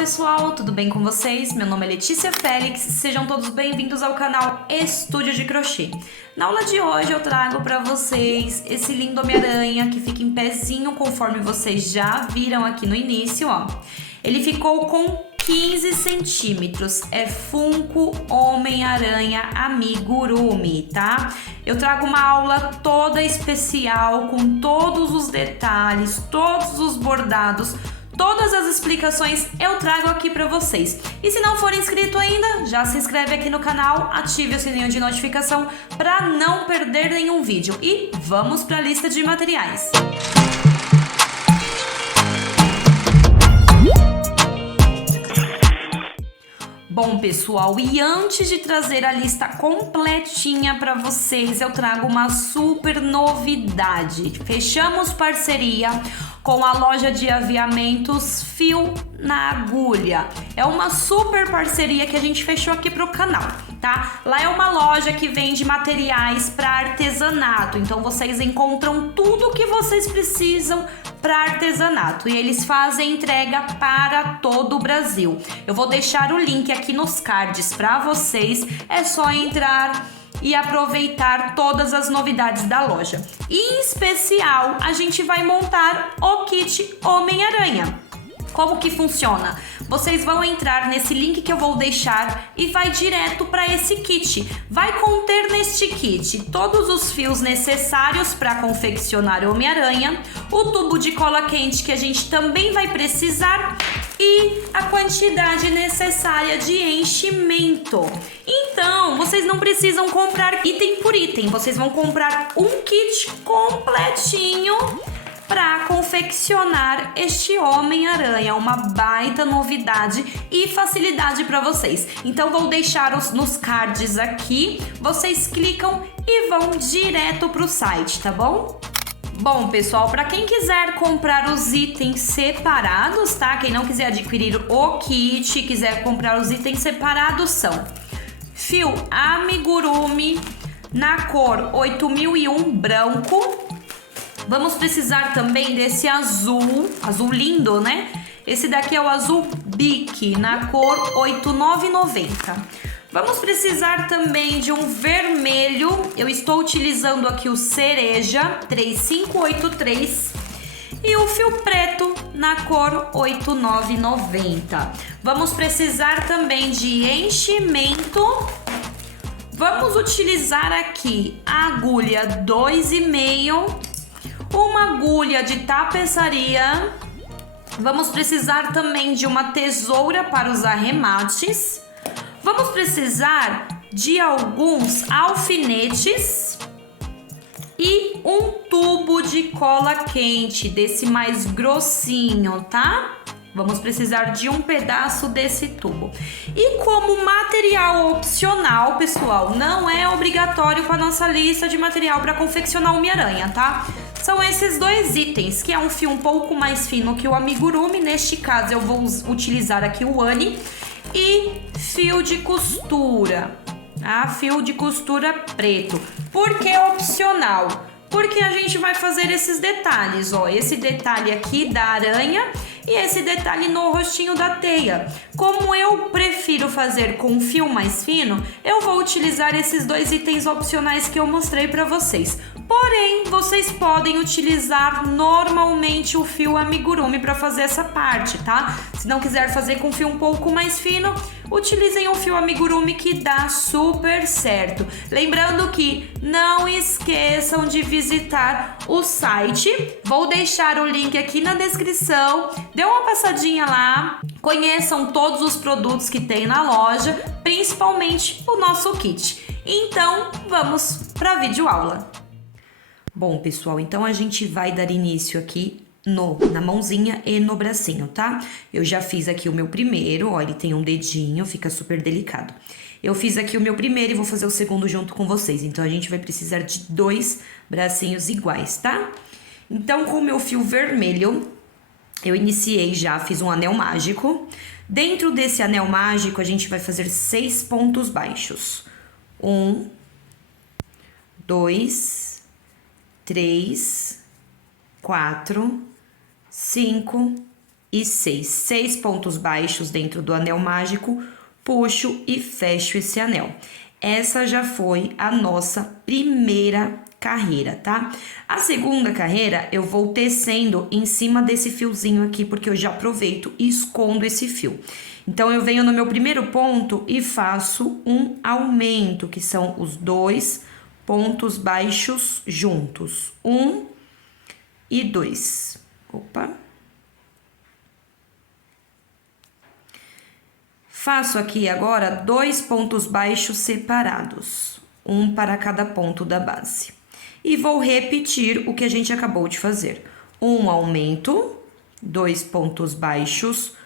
pessoal, tudo bem com vocês? Meu nome é Letícia Félix, sejam todos bem-vindos ao canal Estúdio de Crochê. Na aula de hoje eu trago para vocês esse lindo Homem-Aranha que fica em pezinho, conforme vocês já viram aqui no início, ó. Ele ficou com 15 centímetros, é Funko Homem-Aranha Amigurumi, tá? Eu trago uma aula toda especial, com todos os detalhes, todos os bordados, todas as explicações eu trago aqui para vocês. E se não for inscrito ainda, já se inscreve aqui no canal, ative o sininho de notificação para não perder nenhum vídeo. E vamos para a lista de materiais. Bom, pessoal, e antes de trazer a lista completinha para vocês, eu trago uma super novidade. Fechamos parceria com a loja de aviamentos Fio na Agulha. É uma super parceria que a gente fechou aqui pro canal, tá? Lá é uma loja que vende materiais para artesanato, então vocês encontram tudo o que vocês precisam para artesanato e eles fazem entrega para todo o Brasil. Eu vou deixar o link aqui nos cards para vocês, é só entrar e aproveitar todas as novidades da loja. E em especial, a gente vai montar o kit Homem-Aranha. Como que funciona? Vocês vão entrar nesse link que eu vou deixar e vai direto para esse kit. Vai conter neste kit todos os fios necessários para confeccionar o Homem-Aranha, o tubo de cola quente que a gente também vai precisar e a quantidade necessária de enchimento. Então, vocês não precisam comprar item por item, vocês vão comprar um kit completinho para confeccionar este Homem-Aranha, uma baita novidade e facilidade para vocês. Então vou deixar nos cards aqui, vocês clicam e vão direto para o site, tá bom? Bom, pessoal, para quem quiser comprar os itens separados, tá? Quem não quiser adquirir o kit, quiser comprar os itens separados, são fio Amigurumi na cor 8001 branco. Vamos precisar também desse azul lindo, né? Esse daqui é o azul Bic, na cor 8990. Vamos precisar também de um vermelho. Eu estou utilizando aqui o cereja 3583 e o fio preto na cor 8990. Vamos precisar também de enchimento. Vamos utilizar aqui a agulha 2,5, uma agulha de tapeçaria. Vamos precisar também de uma tesoura para os arremates. Vamos precisar de alguns alfinetes e um tubo de cola quente, desse mais grossinho, tá? Vamos precisar de um pedaço desse tubo. E como material opcional, pessoal, não é obrigatório para nossa lista de material para confeccionar o Homem-Aranha, tá? São esses dois itens, que é um fio um pouco mais fino que o Amigurumi. Neste caso, eu vou utilizar aqui o Ani. E fio de costura, tá? Fio de costura preto. Por que opcional? Porque a gente vai fazer esses detalhes, ó. Esse detalhe aqui da aranha e esse detalhe no rostinho da teia. Como eu prefiro fazer com fio mais fino, eu vou utilizar esses dois itens opcionais que eu mostrei para vocês. Porém, vocês podem utilizar normalmente o fio Amigurumi para fazer essa parte, tá? Se não quiser fazer com fio um pouco mais fino, utilizem o fio Amigurumi que dá super certo. Lembrando que não esqueçam de visitar o site. Vou deixar o link aqui na descrição. Dê uma passadinha lá. Conheçam todos os produtos que tem na loja, principalmente o nosso kit. Então, vamos para a videoaula. Bom, pessoal, então a gente vai dar início aqui na mãozinha e no bracinho, tá? Eu já fiz aqui o meu primeiro, ó, ele tem um dedinho, fica super delicado. Eu fiz aqui o meu primeiro e vou fazer o segundo junto com vocês, então a gente vai precisar de dois bracinhos iguais, tá? Então, com o meu fio vermelho, eu iniciei já, fiz um anel mágico. Dentro desse anel mágico, a gente vai fazer 6 pontos baixos. 1, 2, 3, 4, 5, e 6. 6 pontos baixos dentro do anel mágico, puxo e fecho esse anel. Essa já foi a nossa primeira carreira, tá? A segunda carreira eu vou tecendo em cima desse fiozinho aqui, porque eu já aproveito e escondo esse fio. Então, eu venho no meu primeiro ponto e faço um aumento, que são os 2 pontos baixos juntos. 1 e 2. Opa! Faço aqui agora 2 pontos baixos separados, um para cada ponto da base. E vou repetir o que a gente acabou de fazer. Um aumento, 2 pontos baixos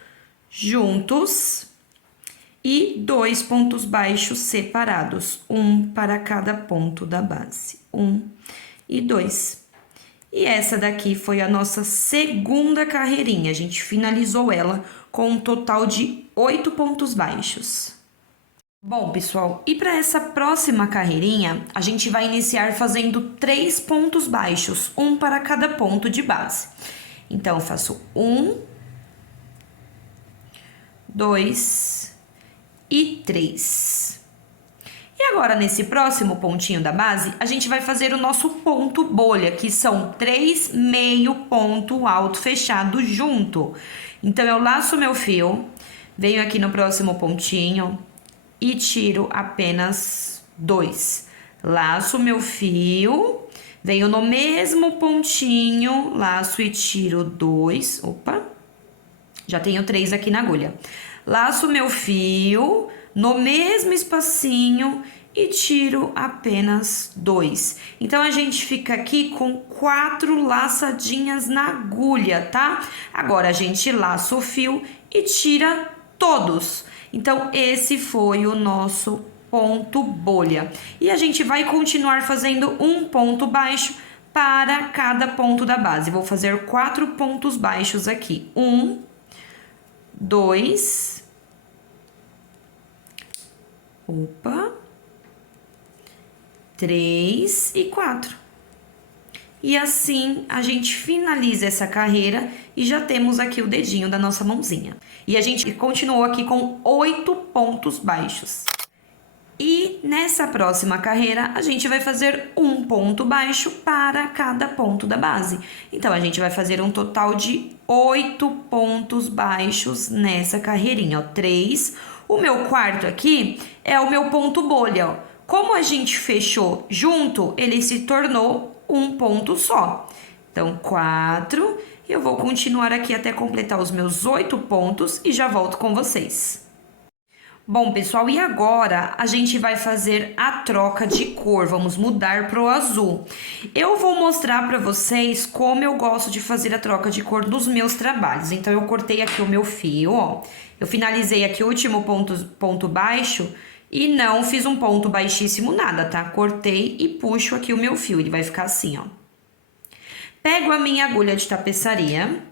juntos e 2 pontos baixos separados, um para cada ponto da base. 1 e 2. E essa daqui foi a nossa segunda carreirinha. A gente finalizou ela com um total de 8 pontos baixos. Bom, pessoal, e para essa próxima carreirinha, a gente vai iniciar fazendo 3 pontos baixos, um para cada ponto de base. Então, eu faço 1, 2 e 3. E agora, nesse próximo pontinho da base, a gente vai fazer o nosso ponto bolha, que são 3 meio ponto alto fechado junto. Então, eu laço meu fio, venho aqui no próximo pontinho e tiro apenas 2. Laço meu fio, venho no mesmo pontinho, laço e tiro 2. Opa! Já tenho 3 aqui na agulha. Laço meu fio no mesmo espacinho e tiro apenas 2. Então, a gente fica aqui com 4 laçadinhas na agulha, tá? Agora, a gente laça o fio e tira todos. Então, esse foi o nosso ponto bolha. E a gente vai continuar fazendo um ponto baixo para cada ponto da base. Vou fazer 4 pontos baixos aqui. 1, 2... Opa! 3 e 4. E assim a gente finaliza essa carreira e já temos aqui o dedinho da nossa mãozinha. E a gente continuou aqui com 8 pontos baixos. E nessa próxima carreira, a gente vai fazer um ponto baixo para cada ponto da base. Então, a gente vai fazer um total de 8 pontos baixos nessa carreirinha, ó. 3. O meu quarto aqui é o meu ponto bolha, ó. Como a gente fechou junto, ele se tornou um ponto só. Então, 4. Eu vou continuar aqui até completar os meus 8 pontos e já volto com vocês. Bom, pessoal, e agora a gente vai fazer a troca de cor, vamos mudar para o azul. Eu vou mostrar para vocês como eu gosto de fazer a troca de cor nos meus trabalhos. Então, eu cortei aqui o meu fio, ó. Eu finalizei aqui o último ponto baixo e não fiz um ponto baixíssimo nada, tá? Cortei e puxo aqui o meu fio, ele vai ficar assim, ó. Pego a minha agulha de tapeçaria,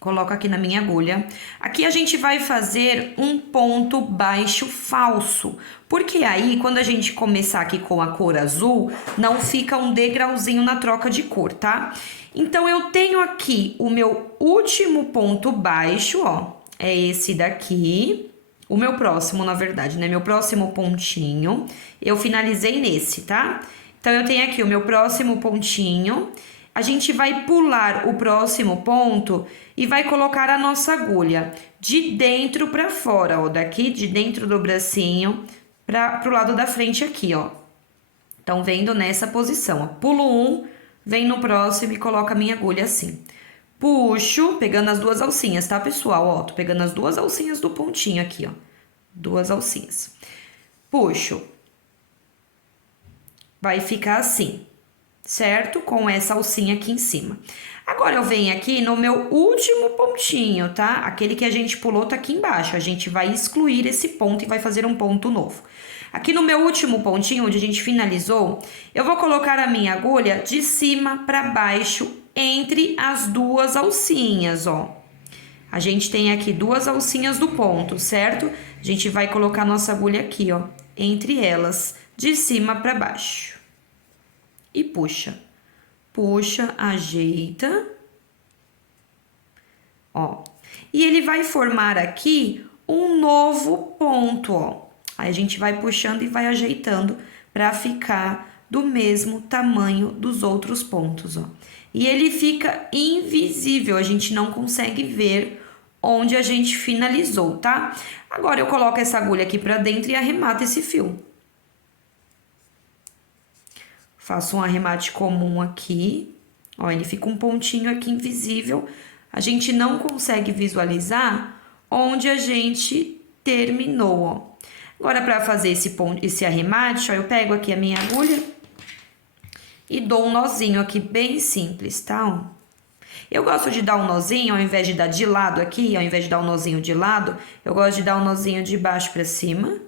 coloco aqui na minha agulha. Aqui a gente vai fazer um ponto baixo falso, porque aí, quando a gente começar aqui com a cor azul, não fica um degrauzinho na troca de cor, tá? Então, eu tenho aqui o meu último ponto baixo, ó, é esse daqui. O meu próximo, na verdade, né? Meu próximo pontinho, eu finalizei nesse, tá? Então, eu tenho aqui o meu próximo pontinho. A gente vai pular o próximo ponto e vai colocar a nossa agulha de dentro para fora, ó, daqui de dentro do bracinho pro lado da frente aqui, ó. Então, vendo nessa posição, ó. Pulo um, vem no próximo e coloco a minha agulha assim. Puxo, pegando as 2 alcinhas, tá, pessoal? Ó, tô pegando as 2 alcinhas do pontinho aqui, ó. 2 alcinhas. Puxo. Vai ficar assim, certo? Com essa alcinha aqui em cima. Agora, eu venho aqui no meu último pontinho, tá? Aquele que a gente pulou tá aqui embaixo. A gente vai excluir esse ponto e vai fazer um ponto novo. Aqui no meu último pontinho, onde a gente finalizou, eu vou colocar a minha agulha de cima para baixo entre as 2 alcinhas, ó. A gente tem aqui 2 alcinhas do ponto, certo? A gente vai colocar nossa agulha aqui, ó, entre elas, de cima para baixo. E puxa. Puxa, ajeita. ó. E ele vai formar aqui um novo ponto, ó. Aí a gente vai puxando e vai ajeitando para ficar do mesmo tamanho dos outros pontos, ó. E ele fica invisível, a gente não consegue ver onde a gente finalizou, tá? Agora eu coloco essa agulha aqui pra dentro e arremato esse fio. Faço um arremate comum aqui, ó, ele fica um pontinho aqui invisível. A gente não consegue visualizar onde a gente terminou, ó. Agora, pra fazer esse arremate, ó, eu pego aqui a minha agulha e dou um nozinho aqui bem simples, tá? Ó. Eu gosto de dar um nozinho, ao invés de dar de lado aqui, ao invés de dar um nozinho de lado, eu gosto de dar um nozinho de baixo pra cima,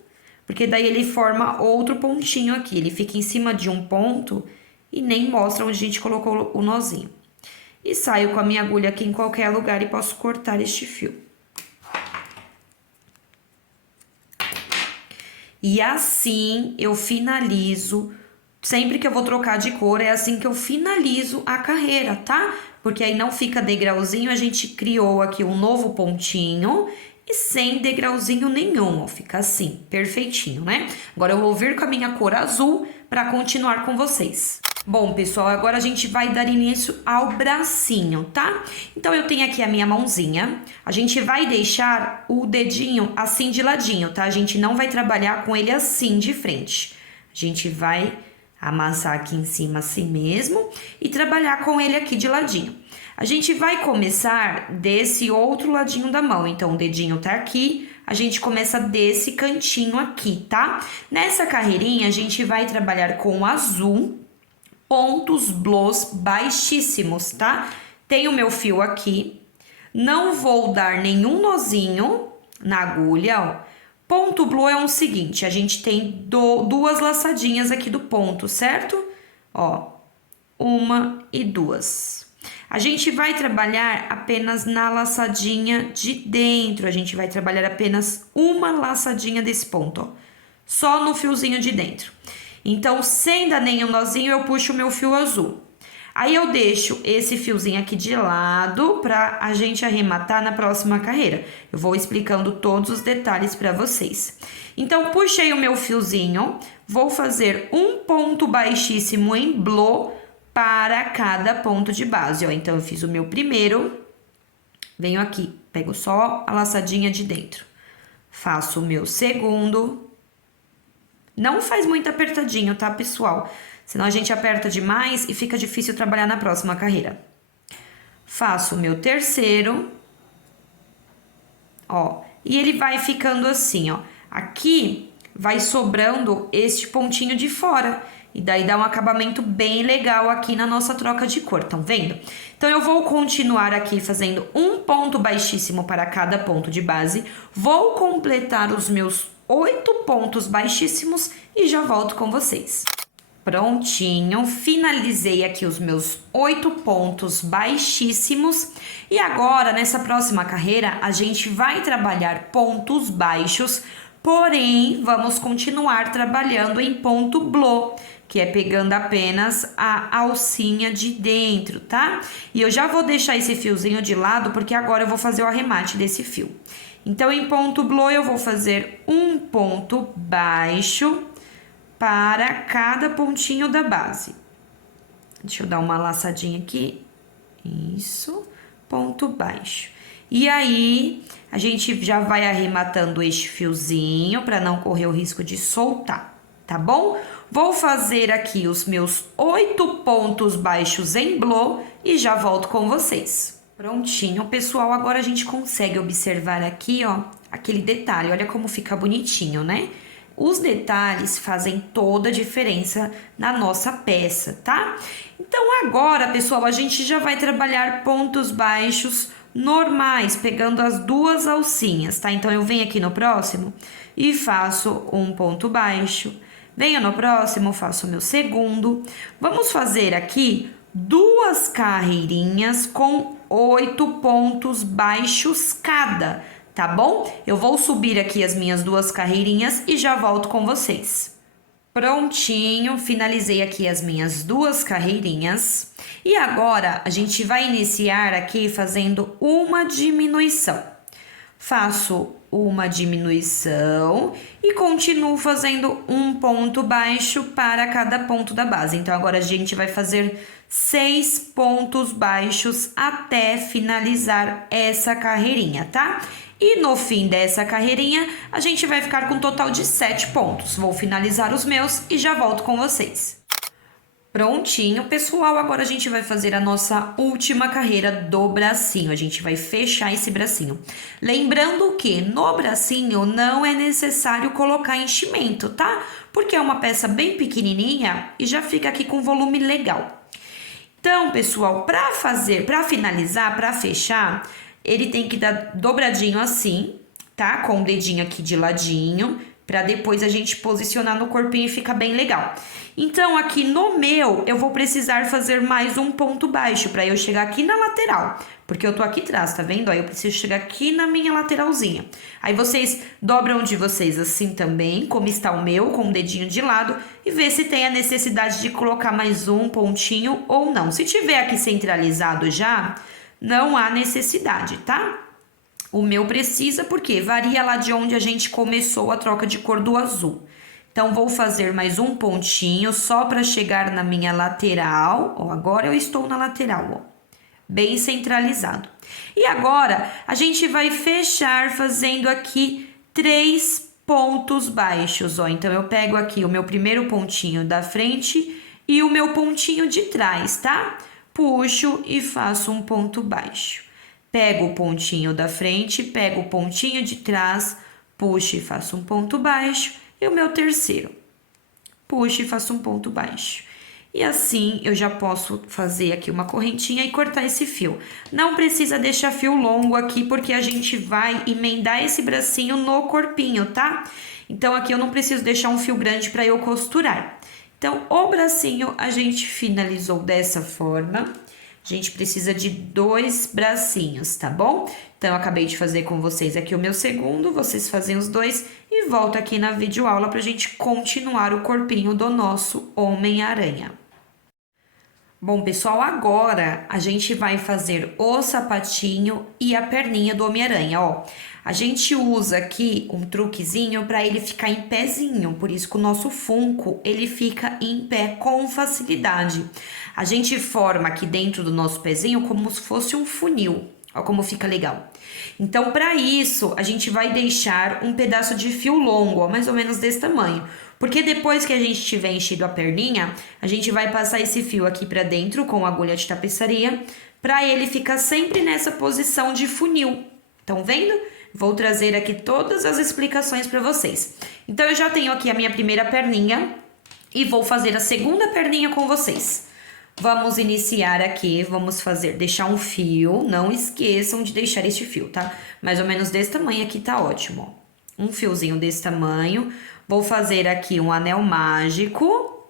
porque daí ele forma outro pontinho aqui, ele fica em cima de um ponto e nem mostra onde a gente colocou o nozinho. E saio com a minha agulha aqui em qualquer lugar e posso cortar este fio. E assim eu finalizo, sempre que eu vou trocar de cor, é assim que eu finalizo a carreira, tá? Porque aí não fica degrauzinho, a gente criou aqui um novo pontinho e sem degrauzinho nenhum, ó, fica assim, perfeitinho, né? Agora eu vou vir com a minha cor azul para continuar com vocês. Bom, pessoal, agora a gente vai dar início ao bracinho, tá? Então, eu tenho aqui a minha mãozinha, a gente vai deixar o dedinho assim de ladinho, tá? A gente não vai trabalhar com ele assim de frente. A gente vai amassar aqui em cima assim mesmo e trabalhar com ele aqui de ladinho. A gente vai começar desse outro ladinho da mão, então o dedinho tá aqui, a gente começa desse cantinho aqui, tá? Nessa carreirinha, a gente vai trabalhar com o azul, pontos blôs baixíssimos, tá? Tenho o meu fio aqui, não vou dar nenhum nozinho na agulha, ó. Ponto blô é o seguinte, a gente tem duas laçadinhas aqui do ponto, certo? Ó, uma e duas. A gente vai trabalhar apenas na laçadinha de dentro, a gente vai trabalhar apenas uma laçadinha desse ponto, ó. Só no fiozinho de dentro. Então, sem dar nenhum nozinho, eu puxo o meu fio azul. Aí, eu deixo esse fiozinho aqui de lado pra a gente arrematar na próxima carreira. Eu vou explicando todos os detalhes pra vocês. Então, puxei o meu fiozinho, vou fazer um ponto baixíssimo em blô para cada ponto de base, ó. Então, eu fiz o meu primeiro, venho aqui, pego só a laçadinha de dentro. Faço o meu segundo. Não faz muito apertadinho, tá, pessoal? Senão a gente aperta demais e fica difícil trabalhar na próxima carreira. Faço o meu terceiro. Ó, e ele vai ficando assim, ó. Aqui vai sobrando este pontinho de fora. E daí dá um acabamento bem legal aqui na nossa troca de cor, estão vendo? Então, eu vou continuar aqui fazendo um ponto baixíssimo para cada ponto de base. Vou completar os meus 8 pontos baixíssimos e já volto com vocês. Prontinho, finalizei aqui os meus 8 pontos baixíssimos. E agora, nessa próxima carreira, a gente vai trabalhar pontos baixos, porém, vamos continuar trabalhando em ponto blô, que é pegando apenas a alcinha de dentro, tá? E eu já vou deixar esse fiozinho de lado, porque agora eu vou fazer o arremate desse fio. Então, em ponto blô, eu vou fazer um ponto baixo para cada pontinho da base. Deixa eu dar uma laçadinha aqui. Isso, ponto baixo. E aí, a gente já vai arrematando este fiozinho para não correr o risco de soltar, tá bom? Vou fazer aqui os meus 8 pontos baixos em blô e já volto com vocês. Prontinho, pessoal, agora a gente consegue observar aqui, ó, aquele detalhe, olha como fica bonitinho, né? Os detalhes fazem toda a diferença na nossa peça, tá? Então, agora, pessoal, a gente já vai trabalhar pontos baixos normais, pegando as duas alcinhas, tá? Então, eu venho aqui no próximo e faço um ponto baixo. Venho no próximo, faço o meu segundo. Vamos fazer aqui 2 carreirinhas com 8 pontos baixos cada, tá bom? Eu vou subir aqui as minhas 2 carreirinhas e já volto com vocês. Prontinho, finalizei aqui as minhas 2 carreirinhas. E agora, a gente vai iniciar aqui fazendo uma diminuição. Faço uma diminuição e continuo fazendo um ponto baixo para cada ponto da base. Então, agora a gente vai fazer 6 pontos baixos até finalizar essa carreirinha, tá? E no fim dessa carreirinha, a gente vai ficar com um total de 7 pontos. Vou finalizar os meus e já volto com vocês. Prontinho, pessoal, agora a gente vai fazer a nossa última carreira do bracinho. A gente vai fechar esse bracinho. Lembrando que no bracinho não é necessário colocar enchimento, tá? Porque é uma peça bem pequenininha e já fica aqui com volume legal. Então, pessoal, para finalizar, para fechar, ele tem que dar dobradinho assim, tá? Com o dedinho aqui de ladinho, para depois a gente posicionar no corpinho e ficar bem legal. Então, aqui no meu, eu vou precisar fazer mais um ponto baixo para eu chegar aqui na lateral. Porque eu tô aqui atrás, tá vendo? Aí eu preciso chegar aqui na minha lateralzinha. Aí vocês dobram de vocês assim também, como está o meu, com o dedinho de lado. E vê se tem a necessidade de colocar mais um pontinho ou não. Se tiver aqui centralizado já, não há necessidade, tá? O meu precisa porque varia lá de onde a gente começou a troca de cor do azul. Então, vou fazer mais um pontinho só para chegar na minha lateral. Ó, agora eu estou na lateral, ó, bem centralizado. E agora, a gente vai fechar fazendo aqui 3 pontos baixos, ó. Então, eu pego aqui o meu primeiro pontinho da frente e o meu pontinho de trás, tá? Puxo e faço um ponto baixo. Pego o pontinho da frente, pego o pontinho de trás, puxo e faço um ponto baixo. E o meu terceiro, puxo e faço um ponto baixo. E assim, eu já posso fazer aqui uma correntinha e cortar esse fio. Não precisa deixar fio longo aqui, porque a gente vai emendar esse bracinho no corpinho, tá? Então, aqui eu não preciso deixar um fio grande para eu costurar. Então, o bracinho a gente finalizou dessa forma. A gente precisa de 2 bracinhos, tá bom? Então, eu acabei de fazer com vocês aqui o meu segundo, vocês fazem os 2 e volto aqui na videoaula pra gente continuar o corpinho do nosso Homem-Aranha. Bom, pessoal, agora a gente vai fazer o sapatinho e a perninha do Homem-Aranha, ó. A gente usa aqui um truquezinho para ele ficar em pezinho, por isso que o nosso Funko, ele fica em pé com facilidade. A gente forma aqui dentro do nosso pezinho como se fosse um funil, ó como fica legal. Então, para isso, a gente vai deixar um pedaço de fio longo, ó, mais ou menos desse tamanho. Porque depois que a gente tiver enchido a perninha, a gente vai passar esse fio aqui para dentro com a agulha de tapeçaria, para ele ficar sempre nessa posição de funil. Estão vendo? Vou trazer aqui todas as explicações para vocês. Então, eu já tenho aqui a minha primeira perninha e vou fazer a segunda perninha com vocês. Vamos iniciar aqui, vamos deixar um fio, não esqueçam de deixar este fio, tá? Mais ou menos desse tamanho aqui tá ótimo, ó. Um fiozinho desse tamanho. Vou fazer aqui um anel mágico.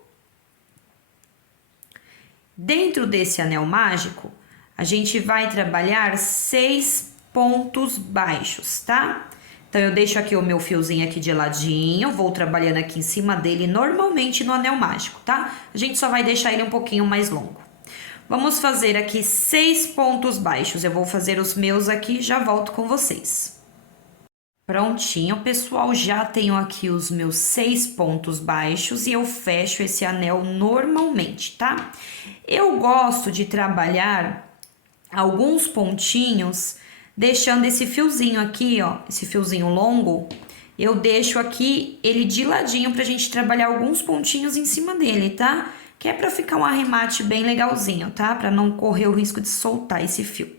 Dentro desse anel mágico, a gente vai trabalhar 6 pontos baixos, tá? Então, eu deixo aqui o meu fiozinho aqui de ladinho, vou trabalhando aqui em cima dele, normalmente no anel mágico, tá? A gente só vai deixar ele um pouquinho mais longo. Vamos fazer aqui 6 pontos baixos. Eu vou fazer os meus aqui e já volto com vocês. Prontinho, pessoal, já tenho aqui os meus 6 pontos baixos e eu fecho esse anel normalmente, tá? Eu gosto de trabalhar alguns pontinhos, deixando esse fiozinho aqui, ó, esse fiozinho longo, eu deixo aqui ele de ladinho pra gente trabalhar alguns pontinhos em cima dele, tá? Que é pra ficar um arremate bem legalzinho, tá? Pra não correr o risco de soltar esse fio.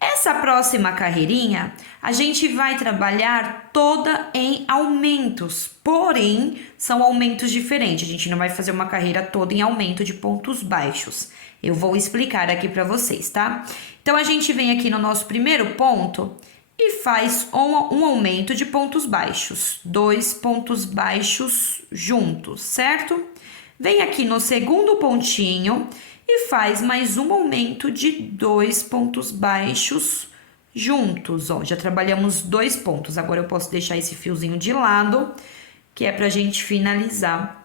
Essa próxima carreirinha, a gente vai trabalhar toda em aumentos, porém, são aumentos diferentes. A gente não vai fazer uma carreira toda em aumento de pontos baixos. Eu vou explicar aqui para vocês, tá? Então, a gente vem aqui no nosso primeiro ponto e faz um aumento de pontos baixos. 2 pontos baixos juntos, certo? Vem aqui no segundo pontinho e faz mais um aumento de 2 pontos baixos juntos, ó. Já trabalhamos 2 pontos. Agora, eu posso deixar esse fiozinho de lado, que é pra gente finalizar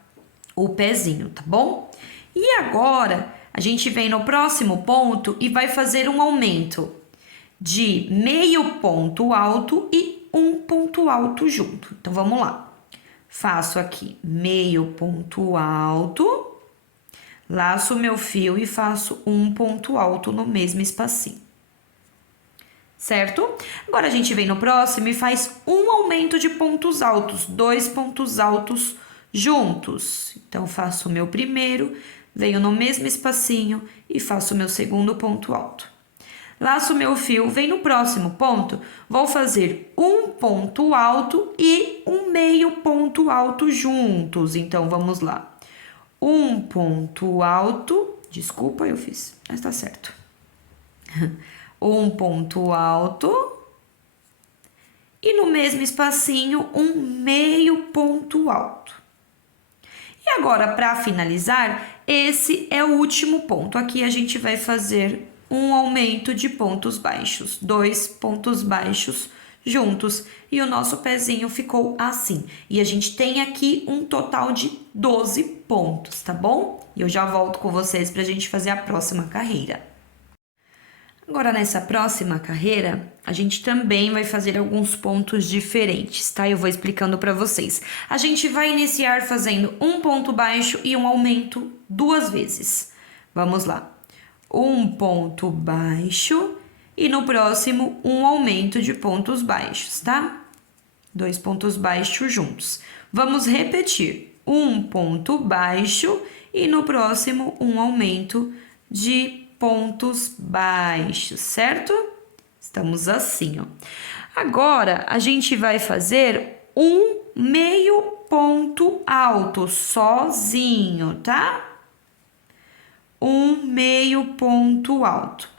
o pezinho, tá bom? E agora, a gente vem no próximo ponto e vai fazer um aumento de meio ponto alto e um ponto alto junto. Então, vamos lá. Faço aqui meio ponto alto, laço meu fio e faço um ponto alto no mesmo espacinho. Certo? Agora, a gente vem no próximo e faz um aumento de pontos altos, 2 pontos altos juntos. Então, faço o meu primeiro, venho no mesmo espacinho e faço o meu segundo ponto alto. Laço meu fio, venho no próximo ponto, vou fazer um ponto alto e um meio ponto alto juntos. Então, vamos lá. Um ponto alto, desculpa, eu fiz, mas tá certo. Um ponto alto e no mesmo espacinho um meio ponto alto. E agora, para finalizar, esse é o último ponto. Aqui a gente vai fazer um aumento de pontos baixos, 2 pontos baixos juntos, e o nosso pezinho ficou assim. E a gente tem aqui um total de 12 pontos, tá bom? E eu já volto com vocês pra gente fazer a próxima carreira. Agora, nessa próxima carreira, a gente também vai fazer alguns pontos diferentes, tá? Eu vou explicando para vocês. A gente vai iniciar fazendo um ponto baixo e um aumento 2 vezes. Vamos lá. Um ponto baixo e no próximo um aumento de pontos baixos, tá? 2 pontos baixos juntos. Vamos repetir. Um ponto baixo e no próximo um aumento de pontos baixos, certo? Estamos assim, ó. Agora, a gente vai fazer um meio ponto alto sozinho, tá? Um meio ponto alto,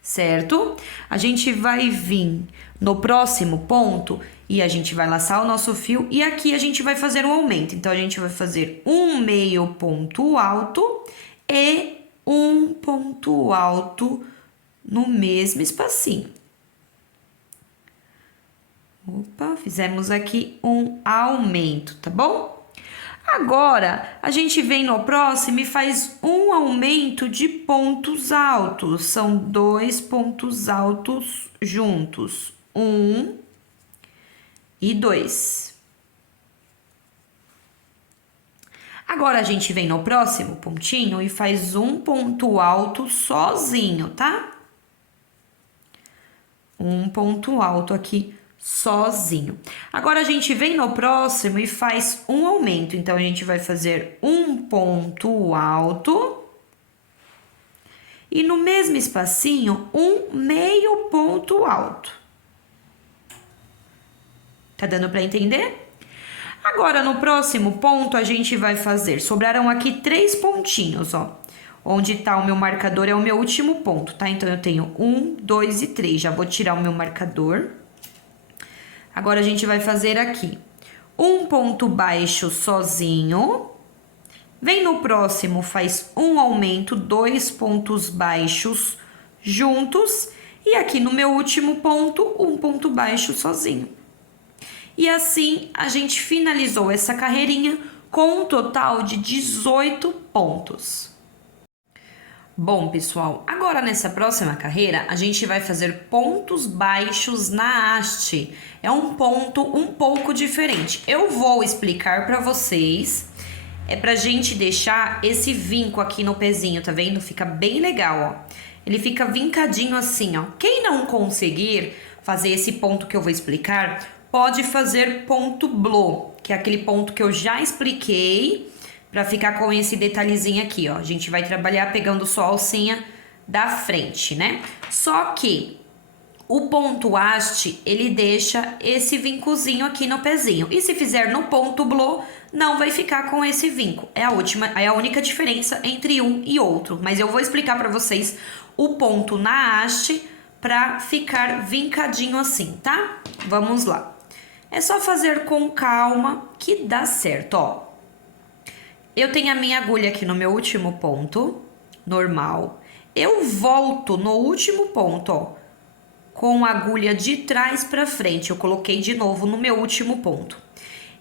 certo? A gente vai vir no próximo ponto e a gente vai laçar o nosso fio e aqui a gente vai fazer um aumento. Então, a gente vai fazer um meio ponto alto e um ponto alto no mesmo espacinho. Opa, fizemos aqui um aumento, tá bom? Agora, a gente vem no próximo e faz um aumento de pontos altos. São 2 pontos altos juntos. 1 e 2. Agora, a gente vem no próximo pontinho e faz um ponto alto sozinho, tá? Um ponto alto aqui sozinho. Agora, a gente vem no próximo e faz um aumento. Então, a gente vai fazer um ponto alto e no mesmo espacinho, um meio ponto alto. Tá dando para entender? Agora, no próximo ponto, a gente vai fazer... Sobraram aqui 3 pontinhos, ó. Onde tá o meu marcador é o meu último ponto, tá? Então, eu tenho 1, 2 e 3. Já vou tirar o meu marcador. Agora, a gente vai fazer aqui um ponto baixo sozinho. Vem no próximo, faz um aumento, 2 pontos baixos juntos. E aqui no meu último ponto, um ponto baixo sozinho. E assim, a gente finalizou essa carreirinha com um total de 18 pontos. Bom, pessoal, agora nessa próxima carreira, a gente vai fazer pontos baixos na haste. É um ponto um pouco diferente. Eu vou explicar para vocês. É pra gente deixar esse vinco aqui no pezinho, tá vendo? Fica bem legal, ó. Ele fica vincadinho assim, ó. Quem não conseguir fazer esse ponto que eu vou explicar, pode fazer ponto blow, que é aquele ponto que eu já expliquei, para ficar com esse detalhezinho aqui, ó. A gente vai trabalhar pegando só a alcinha da frente, né? Só que o ponto haste, ele deixa esse vincozinho aqui no pezinho. E se fizer no ponto blow, não vai ficar com esse vinco. É a única diferença entre um e outro. Mas eu vou explicar para vocês o ponto na haste para ficar vincadinho assim, tá? Vamos lá. É só fazer com calma que dá certo, ó. Eu tenho a minha agulha aqui no meu último ponto, normal. Eu volto no último ponto, ó, com a agulha de trás para frente. Eu coloquei de novo no meu último ponto.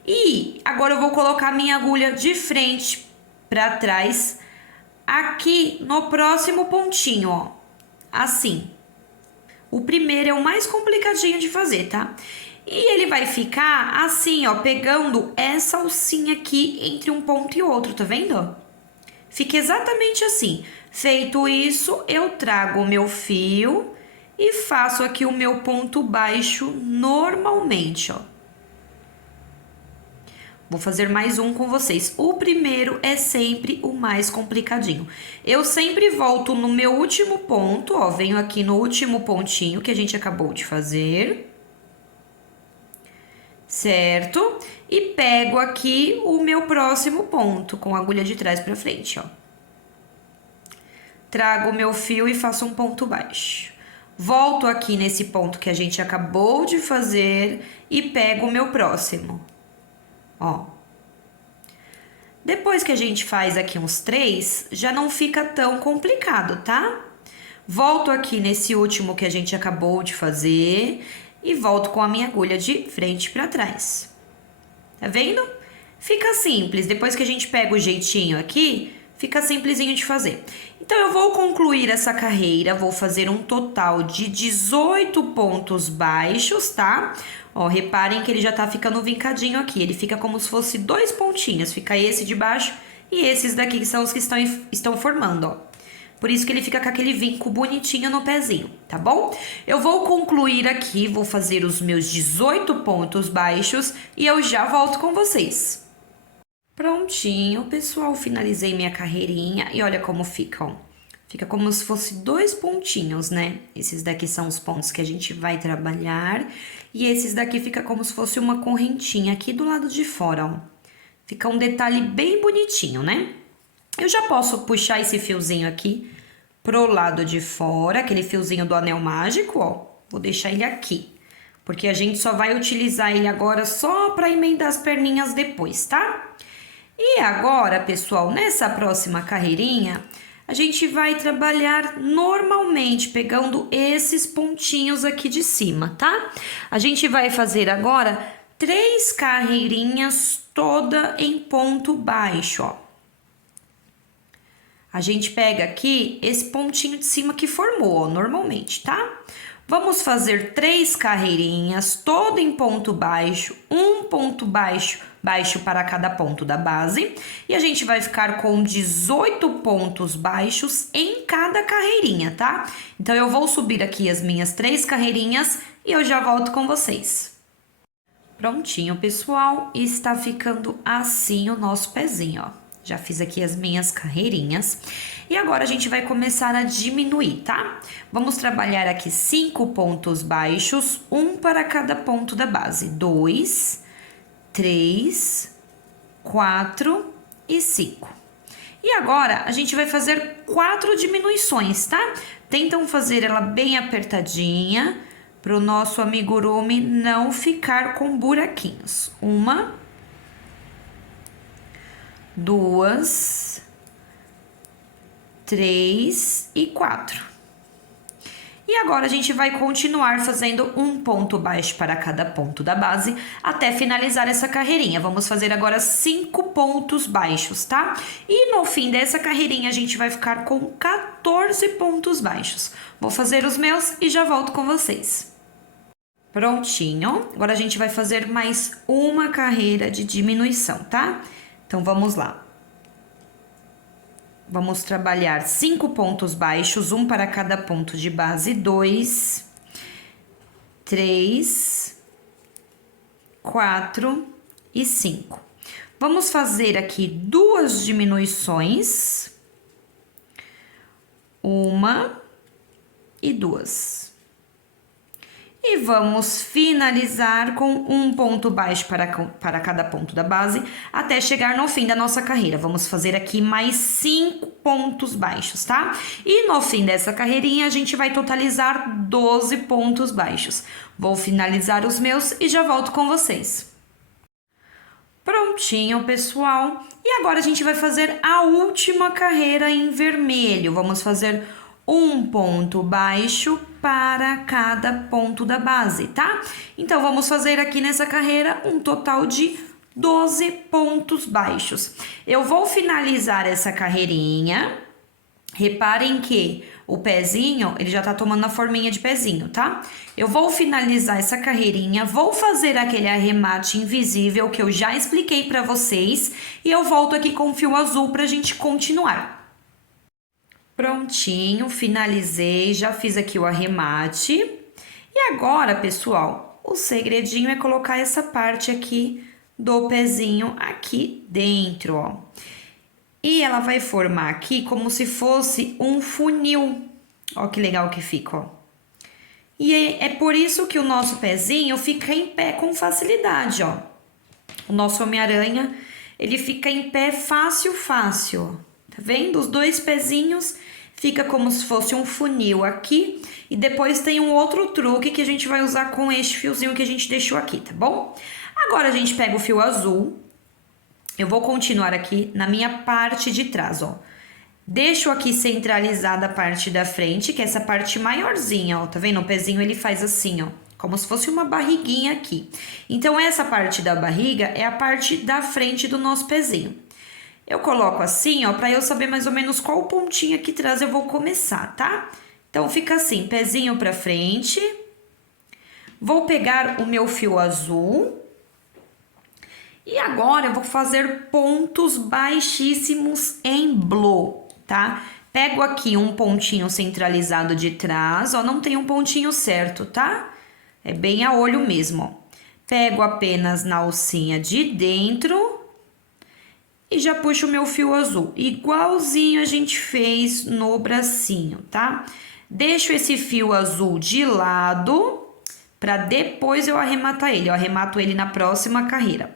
E agora eu vou colocar minha agulha de frente para trás, aqui no próximo pontinho, ó, assim. O primeiro é o mais complicadinho de fazer, tá? E ele vai ficar assim, ó, pegando essa alcinha aqui entre um ponto e outro, tá vendo? Fica exatamente assim. Feito isso, eu trago o meu fio e faço aqui o meu ponto baixo normalmente, ó. Vou fazer mais um com vocês. O primeiro é sempre o mais complicadinho. Eu sempre volto no meu último ponto, ó. Venho aqui no último pontinho que a gente acabou de fazer. Certo? E pego aqui o meu próximo ponto com a agulha de trás pra frente, ó. Trago o meu fio e faço um ponto baixo. Volto aqui nesse ponto que a gente acabou de fazer e pego o meu próximo. Ó. Depois que a gente faz aqui uns 3, já não fica tão complicado, tá? Volto aqui nesse último que a gente acabou de fazer e volto com a minha agulha de frente para trás. Tá vendo? Fica simples. Depois que a gente pega o jeitinho aqui, fica simplesinho de fazer. Então, eu vou concluir essa carreira, vou fazer um total de 18 pontos baixos, tá? Ó, reparem que ele já tá ficando vincadinho aqui, ele fica como se fosse 2 pontinhos, fica esse de baixo e esses daqui que são os que estão formando, ó. Por isso que ele fica com aquele vinco bonitinho no pezinho, tá bom? Eu vou concluir aqui, vou fazer os meus 18 pontos baixos e eu já volto com vocês. Prontinho, pessoal, finalizei minha carreirinha e olha como fica, ó. Fica como se fosse 2 pontinhos, né? Esses daqui são os pontos que a gente vai trabalhar e esses daqui fica como se fosse uma correntinha aqui do lado de fora, ó. Fica um detalhe bem bonitinho, né? Eu já posso puxar esse fiozinho aqui pro lado de fora, aquele fiozinho do anel mágico, ó. Vou deixar ele aqui, porque a gente só vai utilizar ele agora só para emendar as perninhas depois, tá? E agora, pessoal, nessa próxima carreirinha, a gente vai trabalhar normalmente, pegando esses pontinhos aqui de cima, tá? A gente vai fazer agora 3 carreirinhas toda em ponto baixo, ó. A gente pega aqui esse pontinho de cima que formou, ó, normalmente, tá? Vamos fazer 3 carreirinhas, todo em ponto baixo, um ponto baixo para cada ponto da base. E a gente vai ficar com 18 pontos baixos em cada carreirinha, tá? Então, eu vou subir aqui as minhas 3 carreirinhas e eu já volto com vocês. Prontinho, pessoal, está ficando assim o nosso pezinho, ó. Já fiz aqui as minhas carreirinhas. E agora a gente vai começar a diminuir, tá? Vamos trabalhar aqui 5 pontos baixos, um para cada ponto da base. 2, 3, 4 e 5. E agora, a gente vai fazer 4 diminuições, tá? Tentam fazer ela bem apertadinha, para o nosso amigurumi não ficar com buraquinhos. 1, 2, 3 e 4. E agora a gente vai continuar fazendo um ponto baixo para cada ponto da base até finalizar essa carreirinha. Vamos fazer agora 5 pontos baixos, tá? E no fim dessa carreirinha a gente vai ficar com 14 pontos baixos. Vou fazer os meus e já volto com vocês. Prontinho. Agora a gente vai fazer mais uma carreira de diminuição, tá? Então, vamos lá. Vamos trabalhar 5 pontos baixos, um para cada ponto de base. 2, 3, 4 e 5. Vamos fazer aqui 2 diminuições. 1 e 2. E vamos finalizar com um ponto baixo para cada ponto da base, até chegar no fim da nossa carreira. Vamos fazer aqui mais 5 pontos baixos, tá? E no fim dessa carreirinha, a gente vai totalizar 12 pontos baixos. Vou finalizar os meus e já volto com vocês. Prontinho, pessoal. E agora a gente vai fazer a última carreira em vermelho. Vamos fazer um ponto baixo para cada ponto da base, tá? Então, vamos fazer aqui nessa carreira um total de 12 pontos baixos. Eu vou finalizar essa carreirinha. Reparem que o pezinho, ele já tá tomando a forminha de pezinho, tá? Eu vou finalizar essa carreirinha, vou fazer aquele arremate invisível que eu já expliquei pra vocês e eu volto aqui com o fio azul pra gente continuar. Prontinho, finalizei, já fiz aqui o arremate. E agora, pessoal, o segredinho é colocar essa parte aqui do pezinho aqui dentro, ó. E ela vai formar aqui como se fosse um funil. Ó que legal que fica, ó. E é por isso que o nosso pezinho fica em pé com facilidade, ó. O nosso Homem-Aranha, ele fica em pé fácil, fácil. Tá vendo? Os dois pezinhos fica como se fosse um funil aqui. E depois tem um outro truque que a gente vai usar com este fiozinho que a gente deixou aqui, tá bom? Agora a gente pega o fio azul. Eu vou continuar aqui na minha parte de trás, ó. Deixo aqui centralizada a parte da frente, que é essa parte maiorzinha, ó. Tá vendo? O pezinho ele faz assim, ó. Como se fosse uma barriguinha aqui. Então, essa parte da barriga é a parte da frente do nosso pezinho. Eu coloco assim, ó, pra eu saber mais ou menos qual pontinho aqui atrás eu vou começar, tá? Então, fica assim, pezinho pra frente. Vou pegar o meu fio azul. E agora eu vou fazer pontos baixíssimos em blow, tá? Pego aqui um pontinho centralizado de trás, ó, não tem um pontinho certo, tá? É bem a olho mesmo, ó. Pego apenas na alcinha de dentro e já puxo o meu fio azul, igualzinho a gente fez no bracinho, tá? Deixo esse fio azul de lado para depois eu arrematar ele, eu arremato ele na próxima carreira.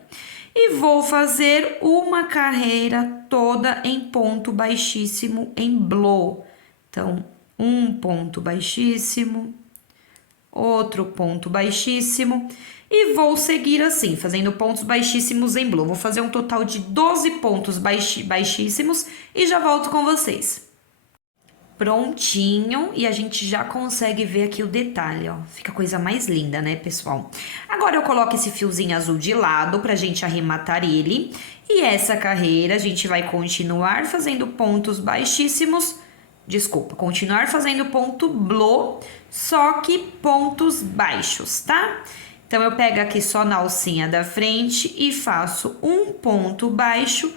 E vou fazer uma carreira toda em ponto baixíssimo em blow. Então, um ponto baixíssimo, outro ponto baixíssimo. E vou seguir assim, fazendo pontos baixíssimos em blow. Vou fazer um total de 12 pontos baixíssimos e já volto com vocês. Prontinho, e a gente já consegue ver aqui o detalhe, ó. Fica a coisa mais linda, né, pessoal? Agora eu coloco esse fiozinho azul de lado pra gente arrematar ele. E essa carreira a gente vai continuar fazendo pontos baixíssimos. Desculpa, continuar fazendo ponto blow, só que pontos baixos, tá? Então, eu pego aqui só na alcinha da frente e faço um ponto baixo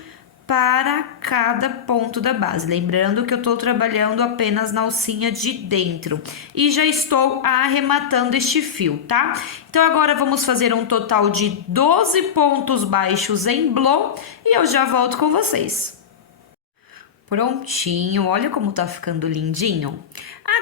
para cada ponto da base. Lembrando que eu tô trabalhando apenas na alcinha de dentro. E já estou arrematando este fio, tá? Então, agora vamos fazer um total de 12 pontos baixos em blow e eu já volto com vocês. Prontinho, olha como tá ficando lindinho.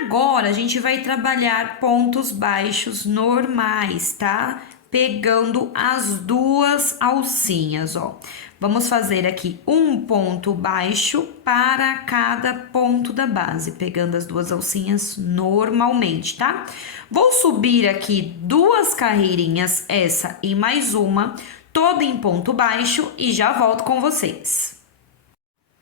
Agora, a gente vai trabalhar pontos baixos normais, tá? Pegando as duas alcinhas, ó. Vamos fazer aqui um ponto baixo para cada ponto da base, pegando as duas alcinhas normalmente, tá? Vou subir aqui duas carreirinhas, essa e mais uma, toda em ponto baixo e já volto com vocês.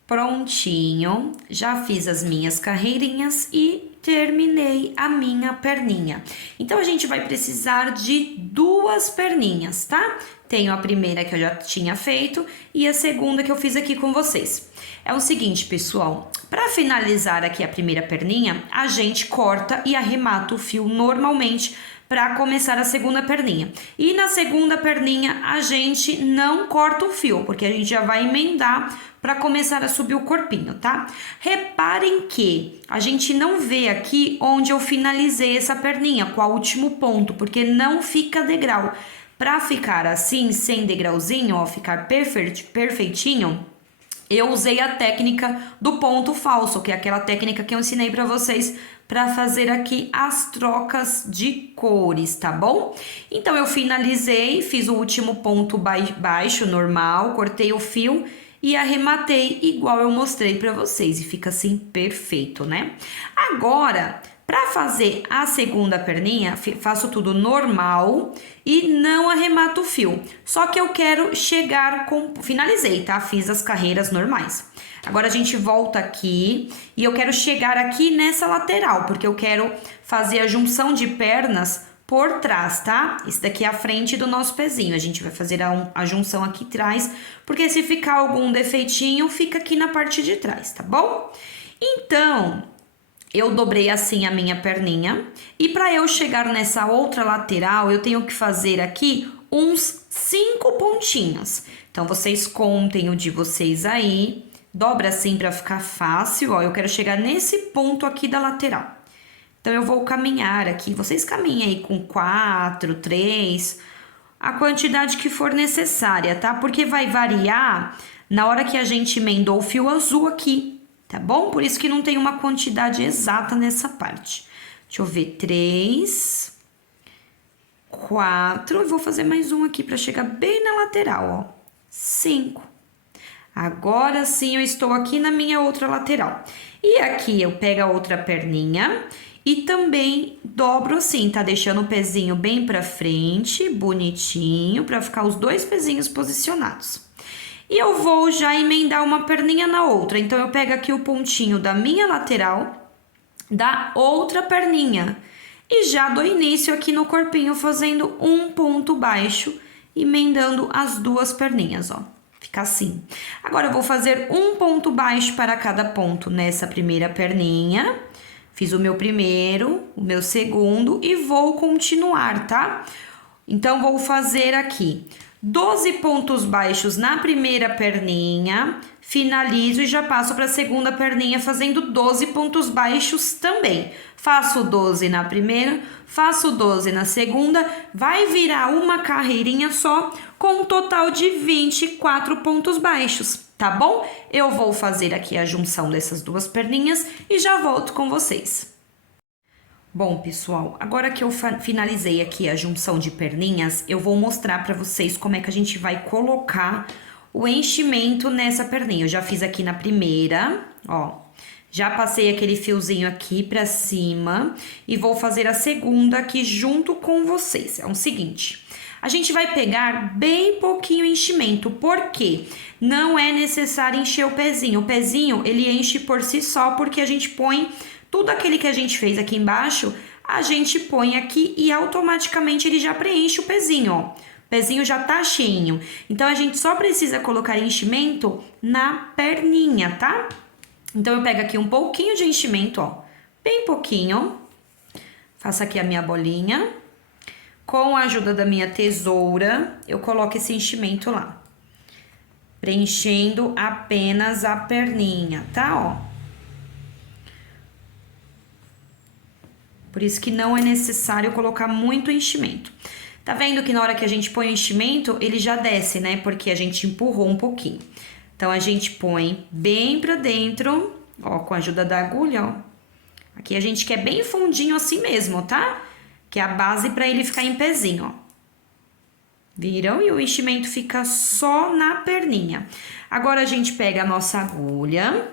Prontinho, já fiz as minhas carreirinhas e terminei a minha perninha. Então, a gente vai precisar de duas perninhas, tá? Tenho a primeira que eu já tinha feito e a segunda que eu fiz aqui com vocês. É o seguinte, pessoal, para finalizar aqui a primeira perninha, a gente corta e arremata o fio normalmente para começar a segunda perninha. E na segunda perninha, a gente não corta o fio, porque a gente já vai emendar para começar a subir o corpinho, tá? Reparem que a gente não vê aqui onde eu finalizei essa perninha, qual o último ponto, porque não fica degrau. Para ficar assim, sem degrauzinho, ó, ficar perfeitinho, eu usei a técnica do ponto falso, que é aquela técnica que eu ensinei para vocês para fazer aqui as trocas de cores, tá bom? Então, eu finalizei, fiz o último ponto baixo, normal, cortei o fio e arrematei igual eu mostrei para vocês. E fica assim perfeito, né? Agora, para fazer a segunda perninha, faço tudo normal e não arremato o fio. Só que eu quero chegar com... Finalizei, tá? Fiz as carreiras normais. Agora, a gente volta aqui e eu quero chegar aqui nessa lateral, porque eu quero fazer a junção de pernas por trás, tá? Esse daqui é a frente do nosso pezinho. A gente vai fazer a junção aqui atrás, porque se ficar algum defeitinho, fica aqui na parte de trás, tá bom? Então, eu dobrei assim a minha perninha. E para eu chegar nessa outra lateral, eu tenho que fazer aqui uns 5 pontinhos. Então, vocês contem o de vocês aí. Dobra assim para ficar fácil, ó. Eu quero chegar nesse ponto aqui da lateral. Então, eu vou caminhar aqui. Vocês caminhem aí com 4, 3, a quantidade que for necessária, tá? Porque vai variar na hora que a gente emendou o fio azul aqui, tá bom? Por isso que não tem uma quantidade exata nessa parte. Deixa eu ver, 3, 4, eu vou fazer mais um aqui para chegar bem na lateral, ó. 5. Agora sim eu estou aqui na minha outra lateral. E aqui eu pego a outra perninha e também dobro assim, tá? Deixando o pezinho bem pra frente, bonitinho, pra ficar os dois pezinhos posicionados. E eu vou já emendar uma perninha na outra. Então, eu pego aqui o pontinho da minha lateral, da outra perninha. E já dou início aqui no corpinho, fazendo um ponto baixo, emendando as duas perninhas, ó. Fica assim. Agora, eu vou fazer um ponto baixo para cada ponto nessa primeira perninha. Fiz o meu primeiro, o meu segundo e vou continuar, tá? Então, vou fazer aqui 12 pontos baixos na primeira perninha, finalizo e já passo para a segunda perninha fazendo 12 pontos baixos também. Faço 12 na primeira, faço 12 na segunda, vai virar uma carreirinha só com um total de 24 pontos baixos, tá bom? Eu vou fazer aqui a junção dessas duas perninhas e já volto com vocês. Bom, pessoal, agora que eu finalizei aqui a junção de perninhas, eu vou mostrar pra vocês como é que a gente vai colocar o enchimento nessa perninha. Eu já fiz aqui na primeira, ó, já passei aquele fiozinho aqui pra cima e vou fazer a segunda aqui junto com vocês. É o seguinte, a gente vai pegar bem pouquinho enchimento, porque não é necessário encher o pezinho ele enche por si só, porque a gente põe tudo aquele que a gente fez aqui embaixo, a gente põe aqui e automaticamente ele já preenche o pezinho, ó. O pezinho já tá cheinho. Então, a gente só precisa colocar enchimento na perninha, tá? Então, eu pego aqui um pouquinho de enchimento, ó. Bem pouquinho. Faço aqui a minha bolinha. Com a ajuda da minha tesoura, eu coloco esse enchimento lá. Preenchendo apenas a perninha, tá? Ó. Por isso que não é necessário colocar muito enchimento. Tá vendo que na hora que a gente põe o enchimento, ele já desce, né? Porque a gente empurrou um pouquinho. Então, a gente põe bem pra dentro, ó, com a ajuda da agulha, ó. Aqui a gente quer bem fundinho assim mesmo, tá? Que é a base pra ele ficar em pezinho, ó. Viram? E o enchimento fica só na perninha. Agora, a gente pega a nossa agulha,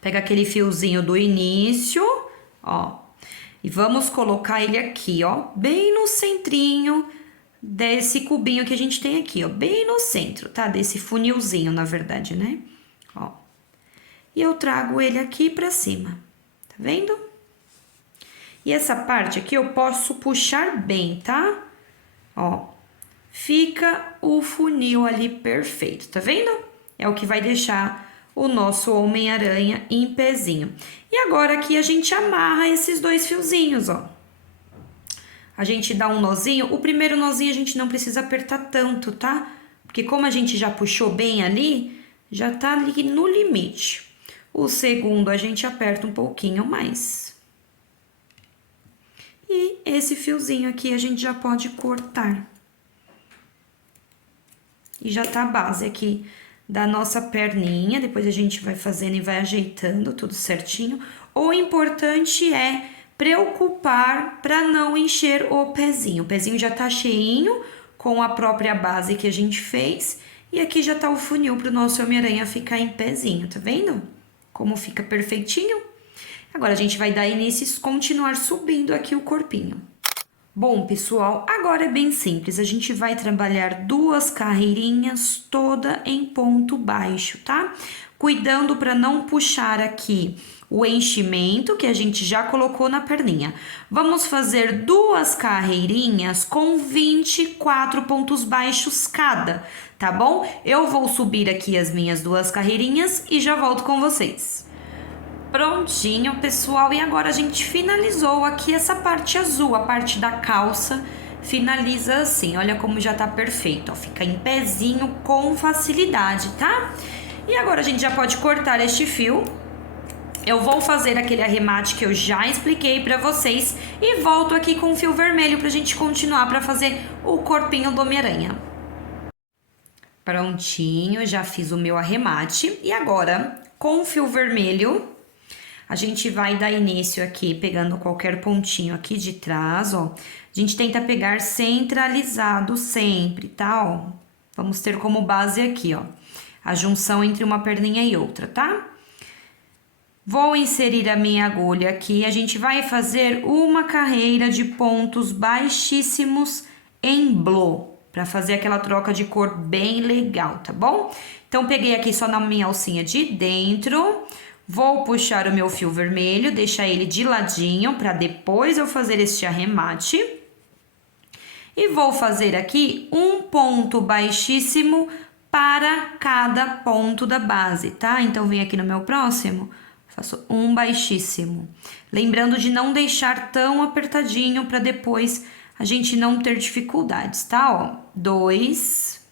pega aquele fiozinho do início, ó. E vamos colocar ele aqui, ó, bem no centrinho desse cubinho que a gente tem aqui, ó, bem no centro, tá? Desse funilzinho, na verdade, né? Ó. E eu trago ele aqui pra cima, tá vendo? E essa parte aqui eu posso puxar bem, tá? Ó, fica o funil ali perfeito, tá vendo? É o que vai deixar o nosso Homem-Aranha em pezinho. E agora aqui a gente amarra esses dois fiozinhos, ó. A gente dá um nozinho. O primeiro nozinho a gente não precisa apertar tanto, tá? Porque como a gente já puxou bem ali, já tá ali no limite. O segundo a gente aperta um pouquinho mais. E esse fiozinho aqui a gente já pode cortar. E já tá a base aqui da nossa perninha, depois a gente vai fazendo e vai ajeitando tudo certinho. O importante é preocupar para não encher o pezinho. O pezinho já tá cheinho com a própria base que a gente fez. E aqui já tá o funil pro nosso Homem-Aranha ficar em pezinho, tá vendo? Como fica perfeitinho. Agora, a gente vai dar início e continuar subindo aqui o corpinho. Bom, pessoal, agora é bem simples. A gente vai trabalhar duas carreirinhas toda em ponto baixo, tá? cuidando para não puxar aqui o enchimento que a gente já colocou na perninha. Vamos fazer 2 carreirinhas com 24 pontos baixos cada, tá bom? Eu vou subir aqui as minhas 2 carreirinhas e já volto com vocês. Prontinho, pessoal, e agora a gente finalizou aqui essa parte azul, a parte da calça. Finaliza assim, olha como já tá perfeito, ó, fica em pezinho com facilidade, tá? E agora a gente já pode cortar este fio. Eu vou fazer aquele arremate que eu já expliquei pra vocês e volto aqui com o fio vermelho pra gente continuar pra fazer o corpinho do Homem-Aranha. Prontinho, já fiz o meu arremate e agora com o fio vermelho a gente vai dar início aqui pegando qualquer pontinho aqui de trás, ó. A gente tenta pegar centralizado sempre, tá, ó? Vamos ter como base aqui, ó, a junção entre uma perninha e outra, tá? Vou inserir a minha agulha aqui, a gente vai fazer uma carreira de pontos baixíssimos em blow, para fazer aquela troca de cor bem legal, tá bom? Então, peguei aqui só na minha alcinha de dentro, vou puxar o meu fio vermelho, deixar ele de ladinho, para depois eu fazer este arremate. E vou fazer aqui um ponto baixíssimo para cada ponto da base, tá? Então, vem aqui no meu próximo, faço um baixíssimo. Lembrando de não deixar tão apertadinho para depois a gente não ter dificuldades, tá? Ó, 2,